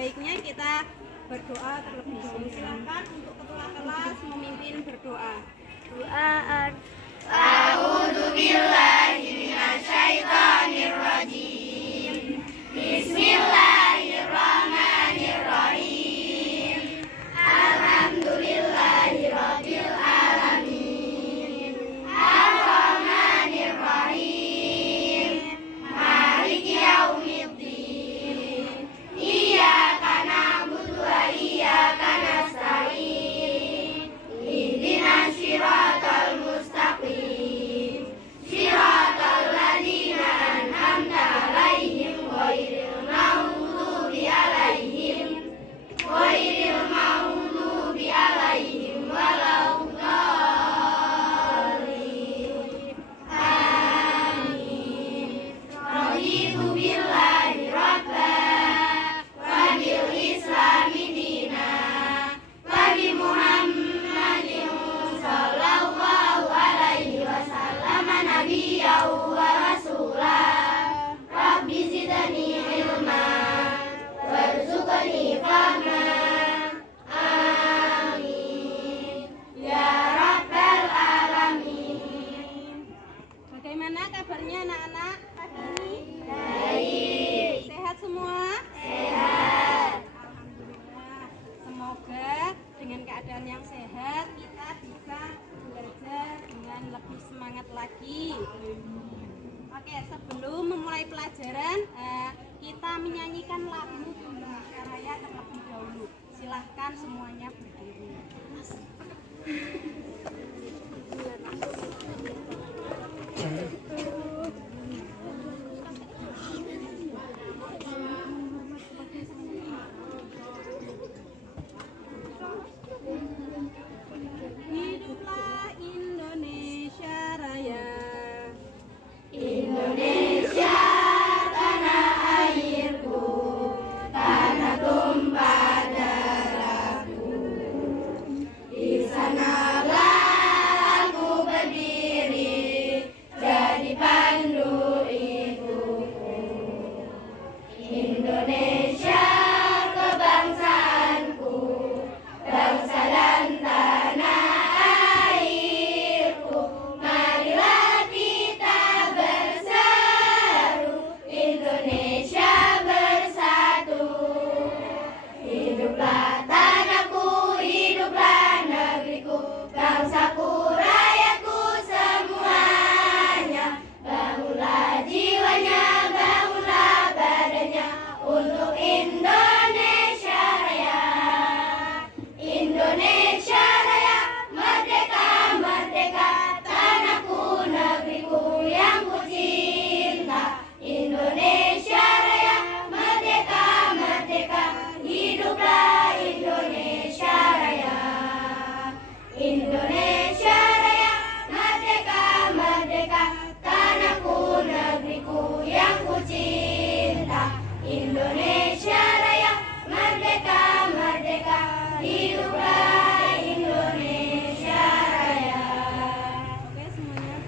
sebaiknya kita berdoa terlebih dahulu. Silakan untuk ketua kelas memimpin berdoa. Doa. Bagaimana kabarnya anak-anak pagi ini? Baik. Sehat semua? Sehat. Alhamdulillah. Semoga dengan keadaan yang sehat kita bisa belajar dengan lebih semangat lagi. Oke, sebelum memulai pelajaran, kita menyanyikan lagu Indonesia Raya terlebih dahulu. Silahkan semuanya berdiri. Hiduplah Indonesia Raya. Indonesia tanah airku, tanah tumpah darahku. Di sanalah aku berdiri, jadi pandu hidupku. Indonesia kebangsaanku, bangsa dan tanah airku. Marilah kita berseru, Indonesia bersatu. Hiduplah tanahku, hiduplah negeriku, bangsaku, rakyatku semuanya. Bangunlah jiwanya, bangunlah badannya untuk Indonesia Raya. Indonesia Raya, merdeka, merdeka, tanahku, negeriku yang ku cinta. Indonesia Raya, merdeka, merdeka, hiduplah Indonesia Raya. Indonesia Raya, merdeka, merdeka, tanahku, negeriku yang ku cinta. Indonesia Raya, merdeka, merdeka, hiduplah Indonesia Raya. Oke semuanya.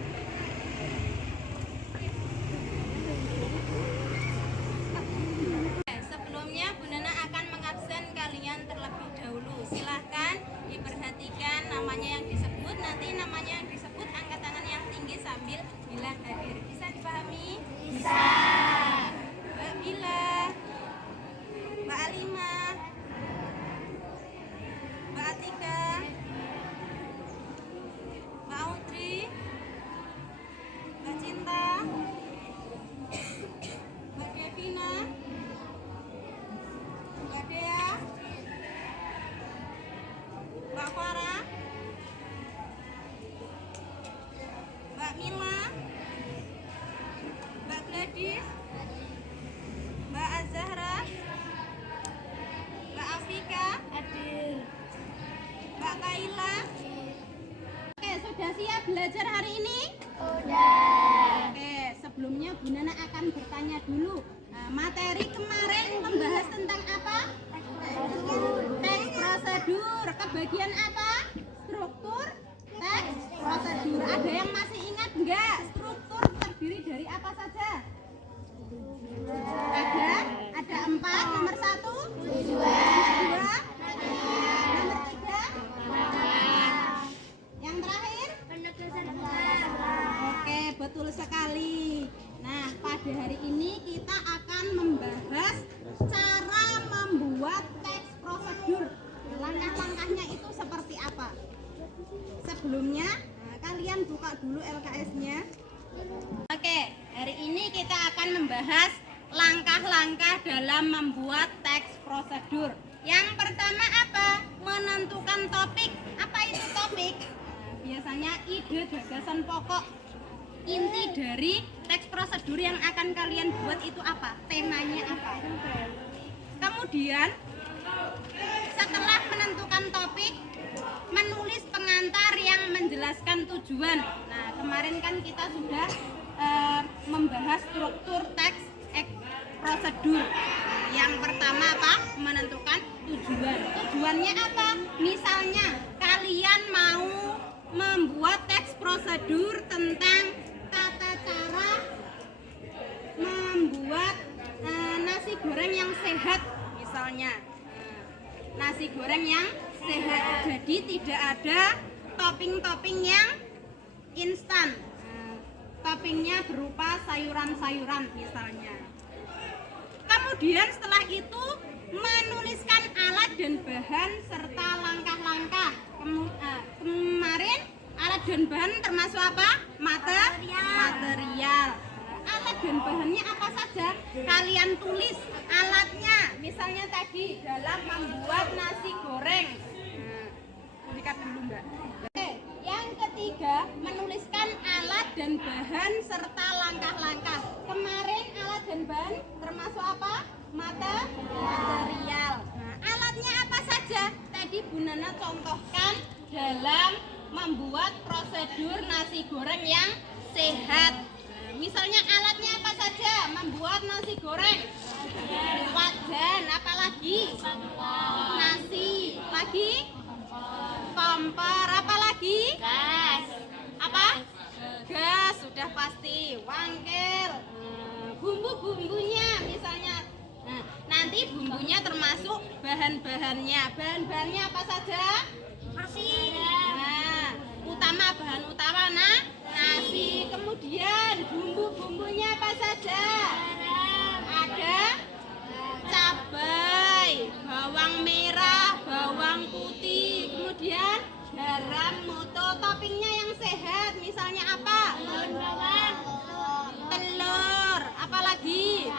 Sebelumnya Bu Nana akan mengabsen kalian terlebih dahulu. Silahkan diperhatikan namanya yang disebut. Nanti namanya yang disebut angkat tangan yang tinggi sambil bilang hadir. Bisa dipahami? Bisa. Mbak Bila, Mbak Alima, Mbak Atika, Mbak Audrey, Mbak Cinta, Mbak Devina, Mbak Dea, Mbak Farah, Mbak Mila, Mbak Gladys, Mbak Azahra, Mbak Afika, Mbak Kaila. Oke, sudah siap belajar hari ini? Sudah. Oke, sebelumnya Bu Nana akan bertanya dulu. Materi kemarin membahas tentang apa? Teks prosedur. Kebagian apa? Struktur teks prosedur. Ada yang masih ingat enggak? Struktur terdiri dari apa saja? Ada 4. Nomor 1 dulu LKS-nya. Oke, hari ini kita akan membahas langkah-langkah dalam membuat teks prosedur. Yang pertama apa? Menentukan topik. Apa itu topik? Nah, biasanya ide, gagasan pokok, inti dari teks prosedur yang akan kalian buat itu apa? Temanya apa? Kemudian setelah menentukan topik, menulis pengantar yang menjelaskan tujuan. Nah, kemarin kan kita sudah membahas struktur teks prosedur. Yang pertama apa? Menentukan tujuan. Tujuannya apa? Misalnya kalian mau membuat teks prosedur tentang tata cara membuat nasi goreng yang sehat misalnya. Nasi goreng yang sehat, jadi tidak ada topping-topping yang instan. Toppingnya berupa sayuran-sayuran misalnya. Kemudian setelah itu menuliskan alat dan bahan serta langkah-langkah. Kemarin alat dan bahan termasuk apa? Material. Alat dan bahannya apa saja? Kalian tulis alatnya. Misalnya tadi dalam membuat nasi goreng. Lihat dulu Mbak. Oke, yang ketiga menuliskan alat dan bahan serta langkah-langkah. Kemarin alat dan bahan termasuk apa? Material. Nah, alatnya apa saja? Tadi Bu Nana contohkan dalam membuat prosedur nasi goreng yang sehat. Misalnya alatnya apa saja? Membuat nasi goreng. Wajan, apalagi? Nasi, lagi? Kompor, apalagi? Gas. Apa? Gas, sudah pasti. Wangkil. Bumbu-bumbunya misalnya. Nah, nanti bumbunya termasuk bahan-bahannya. Bahan-bahannya apa saja? Nasi. Nah, bahan utama nasi. Kemudian bumbu-bumbunya apa saja? Ada cabai, bawang merah, bawang putih, kemudian garam, moto. Toppingnya yang sehat misalnya apa? Telur, apalagi?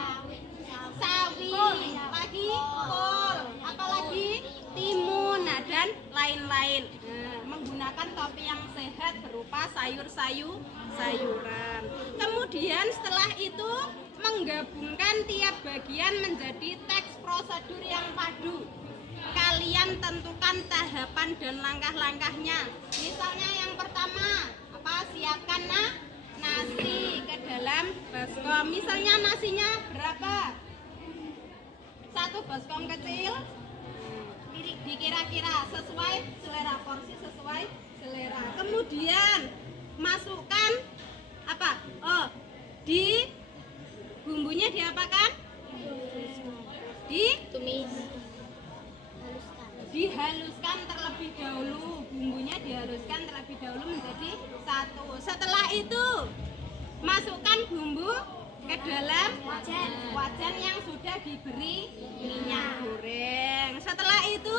Sawi, lagi kol, apalagi? Timun, dan lain-lain. Menggunakan topping yang sehat berupa sayuran. Kemudian setelah itu menggabungkan tiap bagian menjadi teks prosedur yang padu. Kalian tentukan tahapan dan langkah-langkahnya. Misalnya yang pertama, apa? Siapkan nasi ke dalam baskom. Misalnya nasinya berapa? 1 baskom kecil. Dikira-kira sesuai selera, porsi sesuai selera. Kemudian masukkan apa? Di bumbunya diapakan? Tumis. Dihaluskan terlebih dahulu. Bumbunya dihaluskan terlebih dahulu menjadi satu. Setelah itu masukkan bumbu ke dalam wajan yang sudah diberi minyak goreng. Setelah itu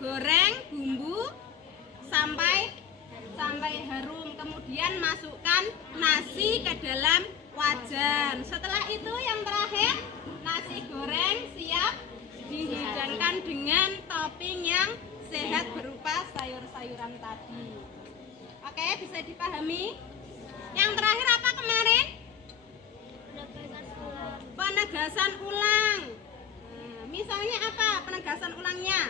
goreng bumbu sampai harum. Kemudian masukkan nasi ke dalam wajan. Setelah itu yang terakhir, nasi goreng siap dihidangkan dengan topping yang sehat berupa sayur-sayuran tadi. Oke, bisa dipahami? Yang terakhir apa kemarin? Penegasan ulang. Misalnya apa penegasan ulangnya?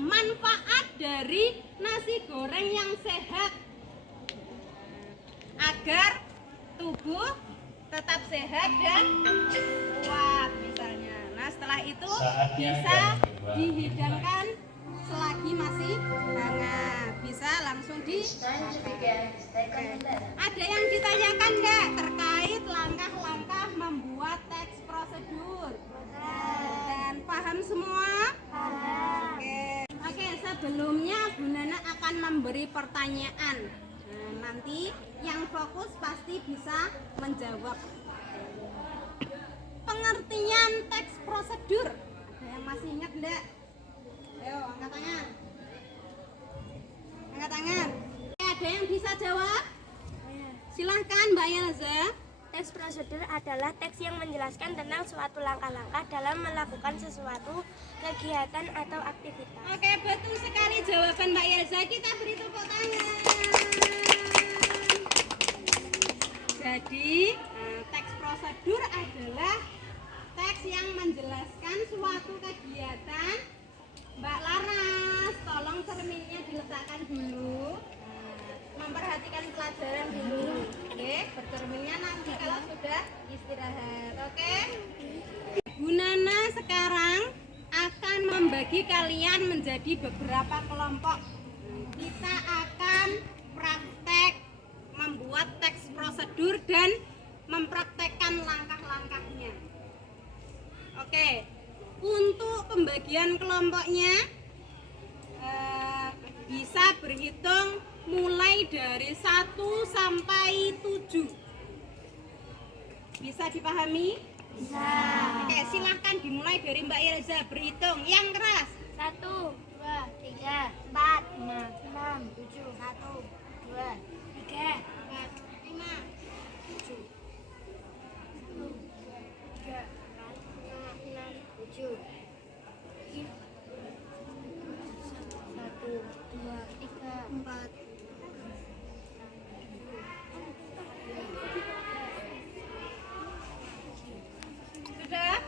Manfaat dari nasi goreng yang sehat agar tubuh tetap sehat dan kuat misalnya. Nah, setelah itu bisa dihidangkan selagi masih hangat. Bisa langsung Ada yang ditanyakan nggak terkait langkah-langkah membuat teks prosedur? Dan paham semua? Oke, sebelumnya Bu Nana akan memberi pertanyaan. Nanti yang fokus pasti bisa menjawab. Pengertian teks prosedur. Ada yang masih ingat enggak? Ayo, angkat tangan. Angkat tangan. Ada yang bisa jawab? Teks prosedur adalah teks yang menjelaskan tentang suatu langkah-langkah dalam melakukan sesuatu kegiatan atau aktivitas. Oke, betul sekali jawaban Mbak Yelza. Kita beri tepuk tangan. Jadi, teks prosedur adalah teks yang menjelaskan suatu kegiatan. Mbak Laras, tolong cerminnya diletakkan dulu. Memperhatikan pelajaran dulu. Oke, bercerminnya nanti kalau sudah istirahat. Oke. Bu Nana sekarang akan membagi kalian menjadi beberapa kelompok. Kita akan praktek membuat teks prosedur dan mempraktekkan langkah-langkahnya. Oke, untuk pembagian kelompoknya bisa berhitung mulai dari 1 sampai 7. Bisa dipahami? Bisa. Oke, silahkan dimulai dari Mbak Yelza, berhitung yang keras. 1, 2, 3, 4, 5, 6, 7, 1, 2, 3, 4, 5, 7, 3, 4, 5, 6, 7, 1, 2, 3, 4. Sudah?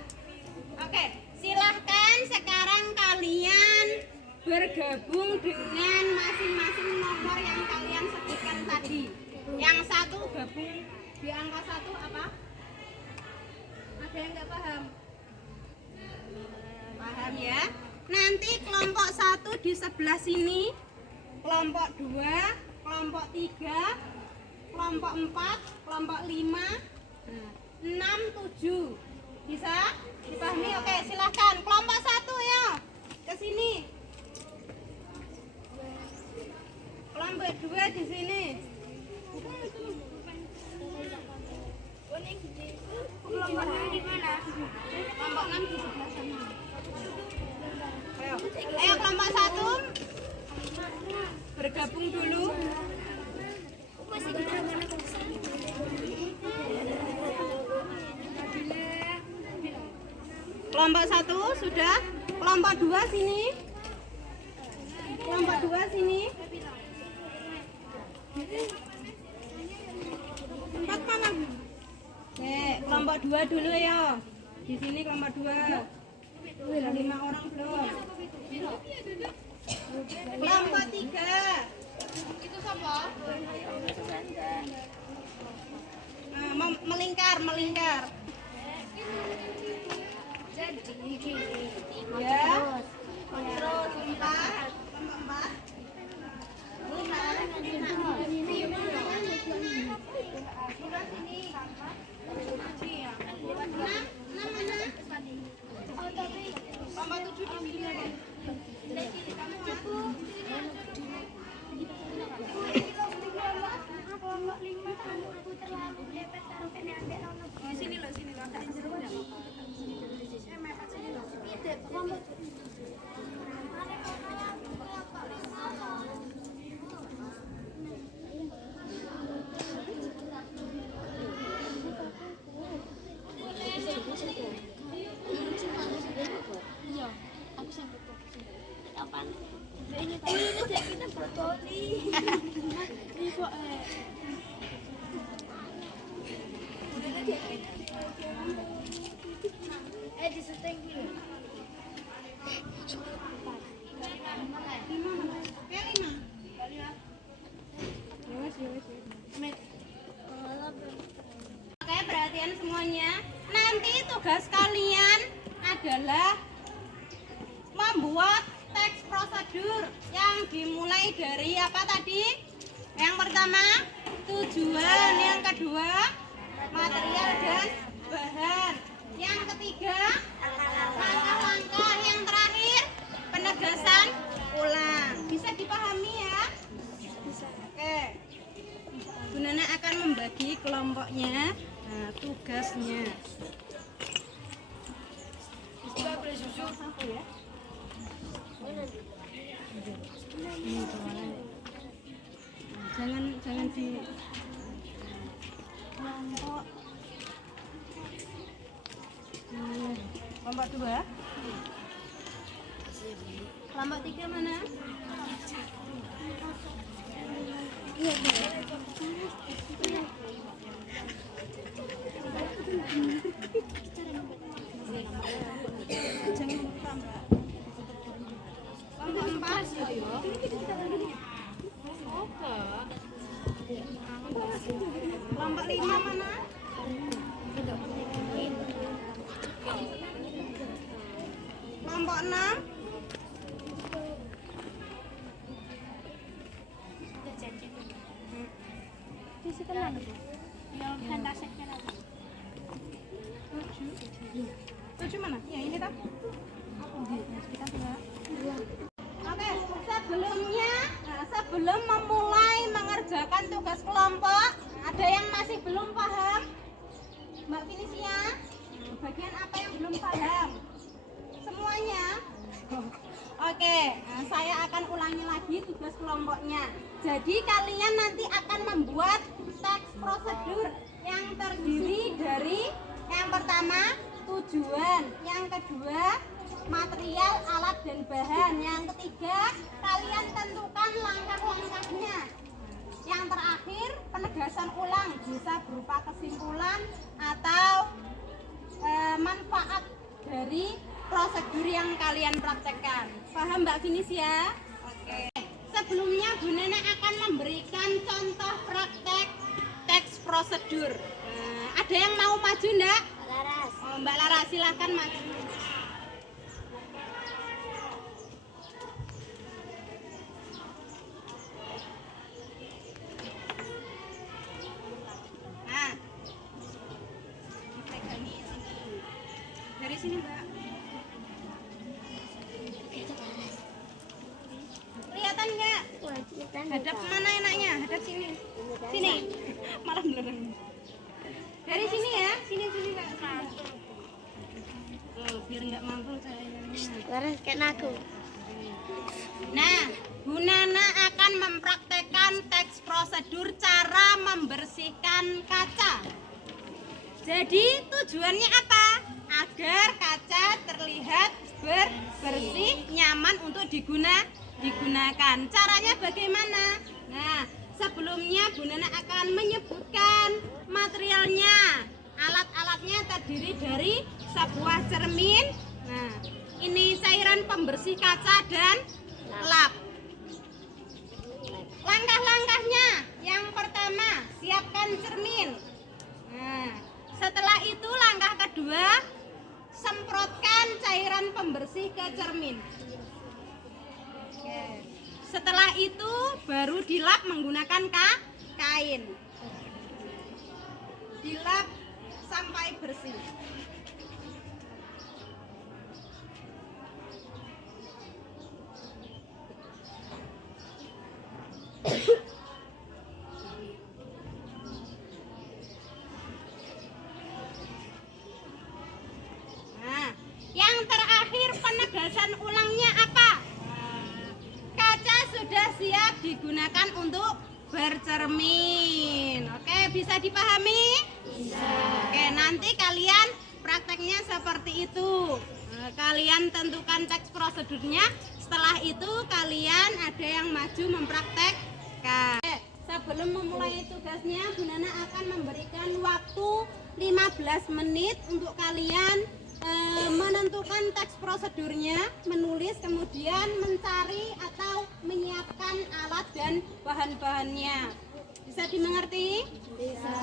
Oke, silahkan sekarang kalian bergabung dengan masing-masing nomor yang kalian sebutkan tadi. Yang satu gabung di angka 1 apa? Ada yang nggak paham? Paham ya? Nanti kelompok 1 di sebelah sini, kelompok 2, kelompok 3, kelompok 4, kelompok 5, 6, 7. Bisa dipahami? Oke, silahkan kelompok 1 ya, ke sini. Kelompok 2 di sini. Kelompok 6 di mana? Kelompok 6 di sebelah sana. Ayo kelompok 1 bergabung dulu. Kelompok 1 sudah. Kelompok 2 sini. Kelompok 2 sini. 4 mana? Kelompok 2 dulu ya. Di sini kelompok 2. Udah 5 orang belum. Kelompok 3. Itu siapa? Melingkar. Ya. Terus 4. Kelompok Oke, perhatian semuanya. Nanti tugas kalian adalah membuat teks prosedur yang dimulai dari apa tadi? Yang pertama, tujuan. Yang kedua, material dan bahan. Yang ketiga, langkah-langkah. Yang terakhir, penegasan ulang. Bisa dipahami ya? Oke. Bu Nana akan membagi kelompoknya. Nah, tugasnya. Ya. Jangan di kelompok Kelompok 2. Kelompok 3 mana? Jangan lupa, Mbak. Kelompok 4. Kelompok 5 mana? Kelompok 6. Di situ mana? Yang fantastiknya lagi. 7 mana? Ya ini tak? Oke, sebelum memulai mengerjakan tugas kelompok, ada yang masih belum paham? Mbak Finisia, bagian apa yang belum paham? Semuanya? Oke, saya akan ulangi lagi tugas kelompoknya. Jadi kalian nanti akan membuat teks prosedur yang terdiri dari yang pertama tujuan, yang kedua material, alat dan bahan, yang ketiga kalian tentukan langkah-langkahnya, yang terakhir penegasan ulang bisa berupa kesimpulan atau manfaat dari prosedur yang kalian praktekkan. Paham Mbak Finisia? Oke. Sebelumnya Bu Nena akan memberikan contoh praktek teks prosedur. Ada yang mau maju enggak? Laras. Oh, Mbak Lara silahkan maju. Nah, dipegangi sini. Dari sini Mbak. Kelihatan nggak? Hadap mana enaknya? Hadap sini. Sini. Malah belerang. Dari sini ya. Sini Mbak. Oh, biar nggak mantul cahayanya. Laras kayak aku. Nah, Bu Nana akan mempraktekkan teks prosedur cara membersihkan kaca. Jadi tujuannya apa? Agar kaca terlihat bersih, nyaman untuk digunakan. Caranya bagaimana? Nah, sebelumnya Bu Nana akan menyebutkan materialnya. Alat-alatnya terdiri dari sebuah cermin. Nah, ini cairan pembersih kaca dan lap. Langkah-langkahnya, yang pertama siapkan cermin. Nah, setelah itu langkah kedua semprotkan cairan pembersih ke cermin. Oke. Setelah itu baru dilap menggunakan kain. Dilap sampai bersih. Nah, yang terakhir penegasan ulangnya apa? Kaca sudah siap digunakan untuk bercermin. Oke, bisa dipahami? Bisa. Oke, nanti kalian prakteknya seperti itu. Kalian tentukan teks prosedurnya. Setelah itu kalian ada yang maju mempraktekkan. Sebelum memulai tugasnya, Bu Nana akan memberikan waktu 15 menit untuk kalian menentukan teks prosedurnya, menulis, kemudian mencari atau menyiapkan alat dan bahan-bahannya. Bisa dimengerti? Bisa.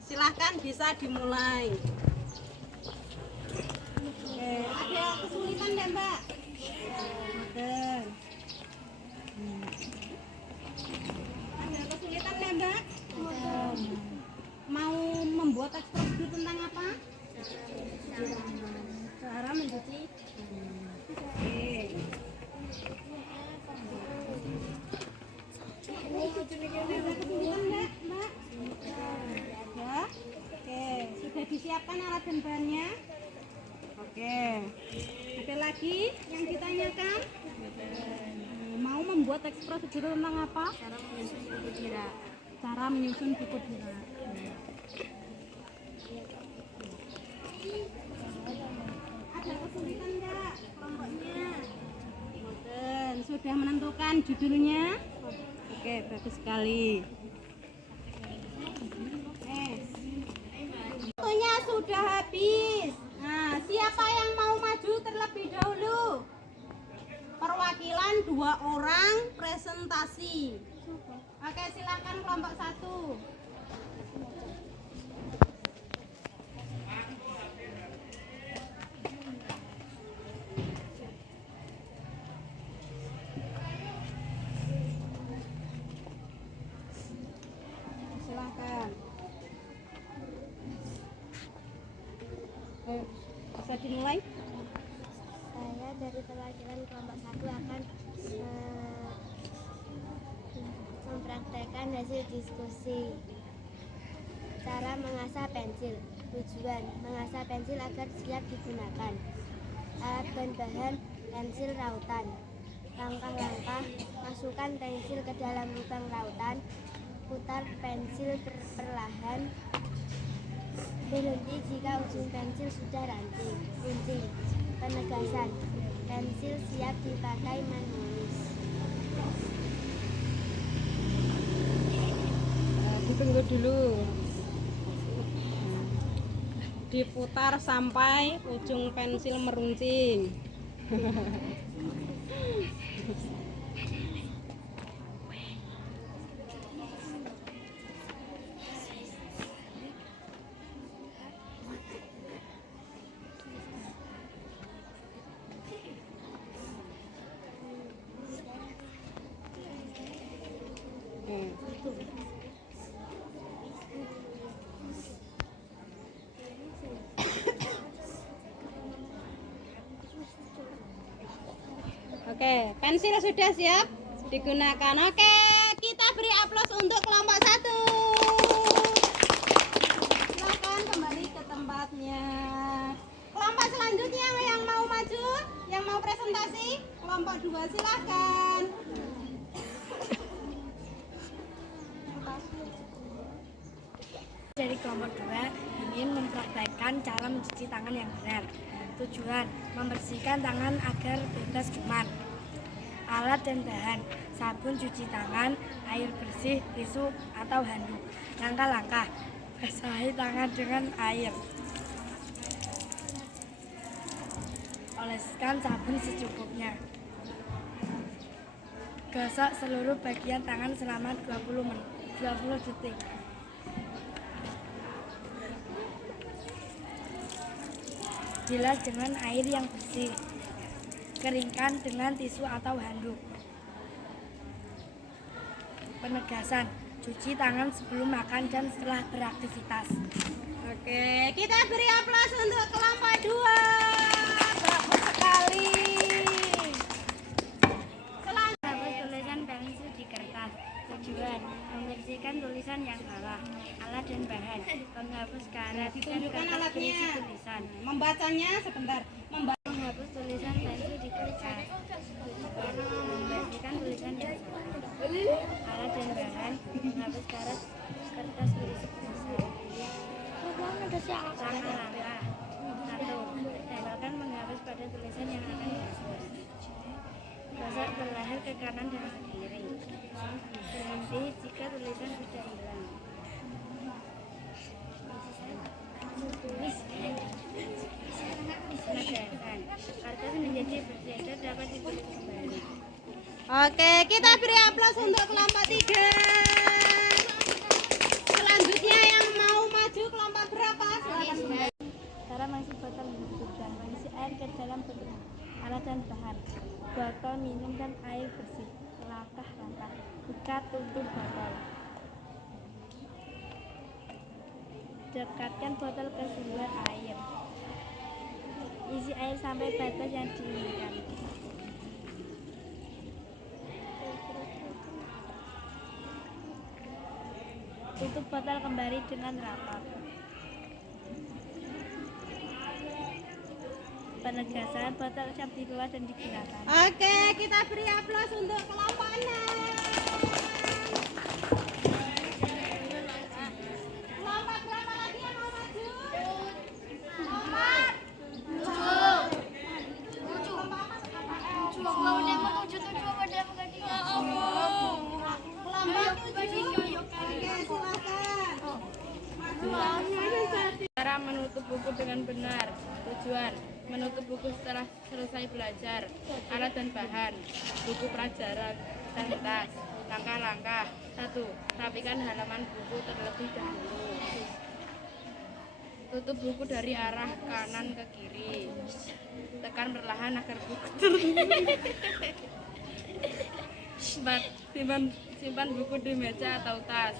Silahkan bisa dimulai. Oke, ada kesulitan nggak Mbak? Ada. Ada kesulitan nggak Mbak? Mau membuat teks prosedur tentang apa? Cara mencuci. Oke. Ada kesulitan nggak Mbak? Ada. Oke, sudah disiapkan alat dan bahannya? Oke. Ada lagi yang ditanyakan? Mau membuat teks prosedur tentang apa? Cara menyusun buku gerak. Cara menyusun buku gerak. sudah menentukan judulnya? Oke, bagus sekali. Waktunya sudah habis. Nah, siapa yang mau maju terlebih dahulu? Perwakilan 2 orang presentasi. Oke, silakan kelompok 1. Silakan. Bisa dimulai? Saya dari perwakilan kelompok 1 akan mempraktekkan hasil diskusi. Cara mengasah pensil. Tujuan mengasah pensil agar siap digunakan. Alat dan bahan pensil rautan. Langkah-langkah: masukkan pensil ke dalam lubang rautan, putar pensil perlahan, berhenti jika ujung pensil sudah rancing. Runcing. Penegasan: pensil siap dipakai menulis. Ditunggu dulu. Diputar sampai ujung pensil meruncing. Oke, pensil sudah siap digunakan. Oke, kita beri aplaus untuk kelompok 1. Silakan kembali ke tempatnya. Kelompok selanjutnya yang mau maju, yang mau presentasi, kelompok 2 silakan. Dari kelompok 2 ingin mempraktekkan cara mencuci tangan yang benar. Tujuan membersihkan tangan agar bebas kuman. Alat dan bahan: sabun cuci tangan, air bersih, tisu atau handuk. Langkah-langkah: basahi tangan dengan air, oleskan sabun secukupnya, gosok seluruh bagian tangan selama 20 detik. Bilas dengan air yang bersih. Keringkan dengan tisu atau handuk. Penegasan: cuci tangan sebelum makan dan setelah beraktivitas. Oke, kita beri aplaus untuk kelompok 2. Bagus sekali. Hapus tulisan pensil di kertas. Tujuan membersihkan tulisan yang salah. Alat dan bahan: penghapus karet dan Ditunjukkan kertas alatnya. berisi tulisan. Membacanya sebentar. Menghapus tulisan pensil di kertas. Tujuan membersihkan tulisan yang salah. Alat dan bahan: menghapus karet, kertas berisi tulisan. Langkah-langkah: 1. Tempelkan menghapus pada tulisan yang akan dihapus. Gosok perlahan ke kanan dan ke kiri. Berhenti jika tulisan sudah hilang. Penegasan: kertas menjadi bersih agar dapat ditulis kembali. Oke, kita beri aplaus untuk kelompok 3. Selanjutnya yang mau maju kelompok berapa? Silakan. Cara mengisi botol minum dan mengisi air ke dalam botol. Alat dan bahan: botol minum dan air bersih. Langkah-langkah: buka tutup botol. Dekatkan botol ke sumber air. Isi air sampai batas yang diinginkan. Tutup botol kembali dengan rapat. Penegasan: botol siap dibawa dan digunakan. Oke, kita beri aplaus untuk kelompok 6. Kelompok berapa lagi yang mau maju? Kelompok 7. menutup buku dengan benar. Tujuan: menutup buku setelah selesai belajar. Alat dan bahan: buku pelajaran dan tas. Langkah-langkah: 1. Rapikan halaman buku terlebih dahulu. Tutup buku dari arah kanan ke kiri. Tekan perlahan agar buku tertutup. 4. Simpan buku di meja atau tas.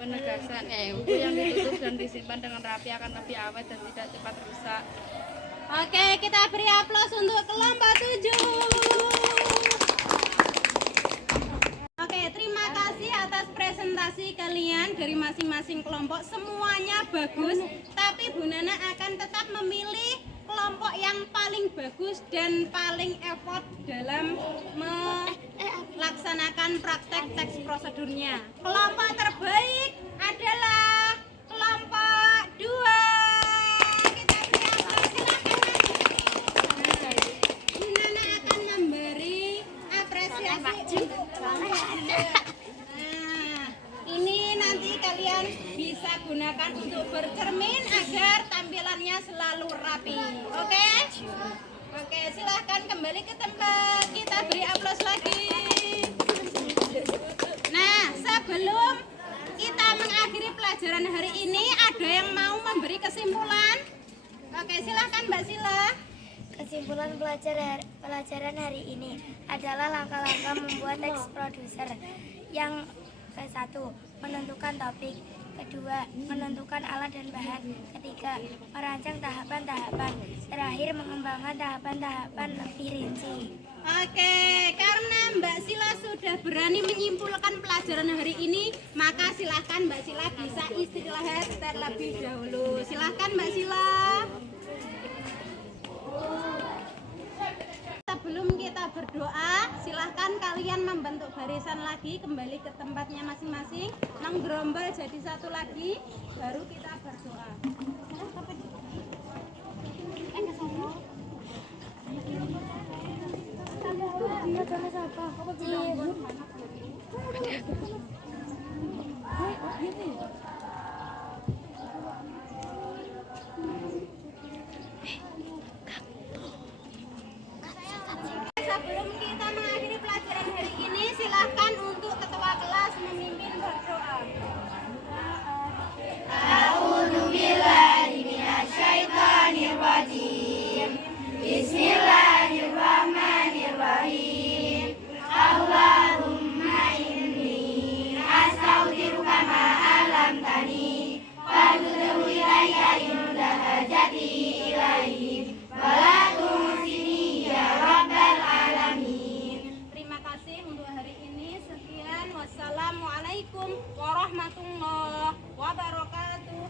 Penegasan: buku yang ditutup dan disimpan dengan rapi akan lebih awet dan tidak cepat rusak. Oke, kita beri aplaus untuk kelompok 7. Oke, terima kasih atas presentasi kalian dari masing-masing kelompok. Semuanya bagus, tapi Bu Nana akan tetap memilih kelompok yang paling bagus dan paling effort dalam melaksanakan praktek teks prosedurnya. Kelompok terbaik adalah kelompok 2. Kita beri aplaus, silakan. Bu Nana akan memberi apresiasi untuk kelompok 2. Nah, ini nanti kalian bisa gunakan untuk bercermin agar tampilannya selalu rapi. Oke? Oke, silahkan kembali ke tempat. Kita beri aplaus lagi. Nah, sebelum kita mengakhiri pelajaran hari ini, ada yang mau memberi kesimpulan? Oke, silahkan Mbak Sila. Kesimpulan pelajaran hari ini adalah langkah-langkah membuat teks produser. Yang ke-1, menentukan topik. Kedua, menentukan alat dan bahan. Ketiga, merancang tahapan-tahapan. Terakhir, mengembangkan tahapan-tahapan lebih rinci. Oke, karena Mbak Sila sudah berani menyimpulkan pelajaran hari ini, maka silahkan Mbak Sila bisa istirahat terlebih dahulu. Silahkan Mbak Sila. Sebelum kita berdoa, silahkan kalian membentuk barisan lagi, kembali ke tempatnya masing-masing, menggerombol jadi satu lagi, baru kita berdoa. Sebelum kita mengakhiri pelajaran hari ini, silahkan untuk ketua kelas memimpin berdoa. Bismillahirrahmanirrahim. Allahumma inni astaghfiruka ma 'allamtani fadhkur ilayya inda hajati ilaihi wa la tuhsini ya rabbal alamin. Terima kasih untuk hari ini. Sekian, wassalamualaikum warahmatullahi wabarakatuh.